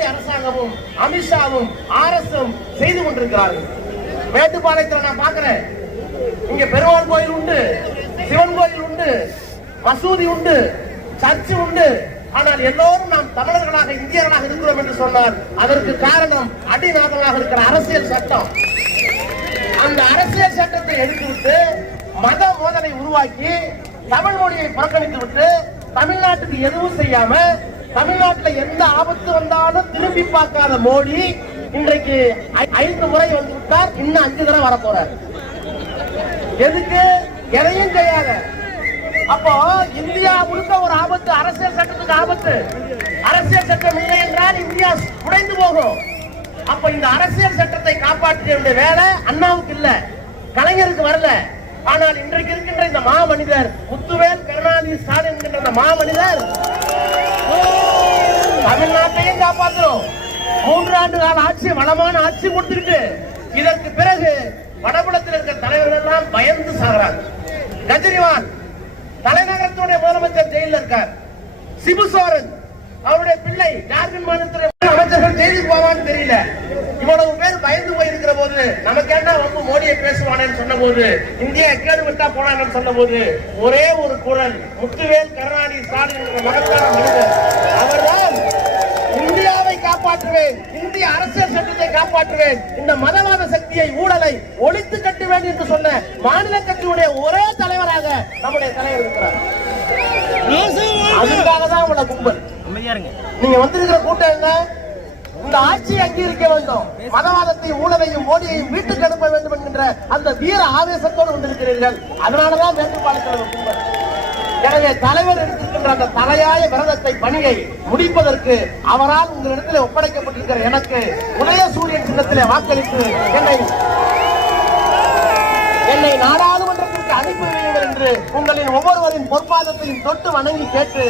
மோடி அரசாங்கமும் அமித்ஷாவும் R S செய்து கொண்டிருக்கிறார்கள். மேட்டுப்பாளையத்தில் நான் பாக்குறேன் இங்க பெருமாள் கோயில் உண்டு சிவன் கோயில் உண்டு மசூதி உண்டு சர்ச்சு உண்டு. ஆனால் எல்லோரும் நாம் தமிழர்களாக இந்தியர்களாக இருக்கிறோம் என்று சொன்னால் அதற்கு காரணம் அடிநாதமாக இருக்கிற அரசியல் சட்டம். அந்த அரசியல் சட்டத்தை எடுத்துவிட்டு மத மோதலை உருவாக்கி தமிழ் மொழியை புறக்கணித்து விட்டு தமிழ்நாட்டுக்கு எதுவும் செய்யாம தமிழ்நாட்டுல எந்த ஆபத்து வந்தாலும் திரும்பி பார்க்காத மோடி இன்றைக்கு ஐ- ஐந்து முறை வந்து விட்டார் இன்னும் அஞ்சு தடவை வர போறார் எதுக்கு? எதையும் செய்யாத. அப்போ இந்தியா முழுக்க ஒரு ஆபத்து அரசியல் சட்டத்துக்கு ஆபத்து. அரசியல் சட்டம் இல்லை என்றால் இந்தியா உடைந்து போகும். அப்ப இந்த அரசியல் சட்டத்தை காப்பாற்ற வேண்டிய வேலை அண்ணாவுக்கு இல்ல கலைஞருக்கு வரல. ஆனால் இன்றைக்கு இருக்கின்ற இந்த மாமனிதர் முத்துவேல் கருணாநிதி ஸ்டாலின் என்கின்ற இந்த மாமனிதர் தமிழ்நாட்டையும் காப்பாற்றுறோம் மூன்றாண்டு கால ஆட்சி வளமான ஆட்சி கொடுத்துருக்கு இதற்கு பிறகு வடபுலத்தில் இருக்கிற தலைவர்கள் எல்லாம் பயந்து சாகுறாங்க. கஜ்ரிவால் தலைநகரத்துடைய முதலமைச்சர் ஜெயில இருக்கார். சிபு சோரன் அவருடைய பிள்ளை ஜார்க்கண்ட் மாநிலத்துடைய அமைச்சர்கள் ஜெயிலுக்கு போவான்னு தெரியல. இவ்வளவு பேர் பயந்து போயிருக்கிற போது நமக்கு என்ன வந்து மோடியை பேசுவானேன்னு சொன்ன போது இந்தியா கேடு விட்டா போனான்னு சொன்ன போது ஒரே ஒரு குரல் முத்துவேல் கருணாநிதி ஸ்டாலின் மகத்தான காப்பாற்றுவேன். இந்திய அரசியல் சட்டத்தை காப்பாற்றுவேன். இந்த மதவாத சக்தியை ஊழலை ஒழித்து கட்டுவேன் என்று சொன்ன மாநில கட்சியுடைய ஒரே தலைவராக நம்முடைய தலைவர் இருக்கிறார். அதுக்காக தான் உங்களோட கும்பல். நீங்க வந்திருக்கிற கூட்டம் என்ன? இந்த ஆட்சியை அங்கீகரிக்க வேண்டும். மதவாதத்தை ஊழலையும் மோடியையும் வீட்டுக்கு அனுப்ப வேண்டும் என்கின்ற அந்த வீர ஆவேசத்தோடு வந்திருக்கிறீர்கள். அதனாலதான் மேட்டுப்பாளையத்தில் கும்பல். எனவே தலைவர் எடுத்திருக்கின்ற அந்த தலையாய விரதத்தை பணியை முடிப்பதற்கு அவரால் உங்களிடத்தில் ஒப்படைக்கப்பட்டிருக்கிற எனக்கு உதய சூரியன் சின்னத்திலே வாக்களித்து என்னை என்னை நாடாளுமன்றத்திற்கு அனுப்பி வையுங்கள் என்று உங்களின் ஒவ்வொருவரின் பொற்பாதத்தையும் தொட்டு வணங்கி கேட்டு